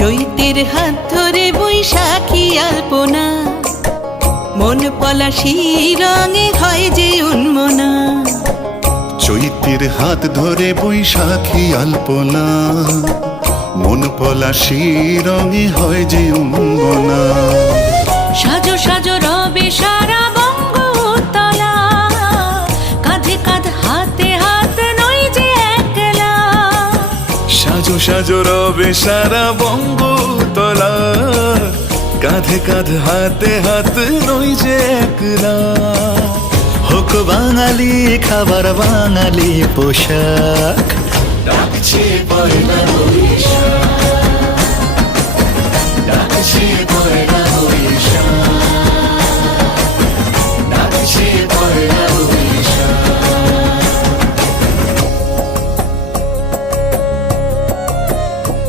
চৈতের হাত ধরে বৈশাখী আলপনা, মন পলাশি রঙে হয় যে উন্মনা। চৈতের হাত ধরে বৈশাখী আলপনা, মন পলাশি রঙে হয় যে উন্মনা। সাজো সাজো রবে সারা বঙ্গতলা, কাঁধে কাঁধ হাতে হাত নই যে একলা। সাজো সাজো রবে সারা বঙ্গতলা, কাঁধে কাঁধ হাতে হাত নই যে একলা। হোক বাঙালি খাবার বাঙালি পোশাক, ডাকছে পয়লা বৈশাখ।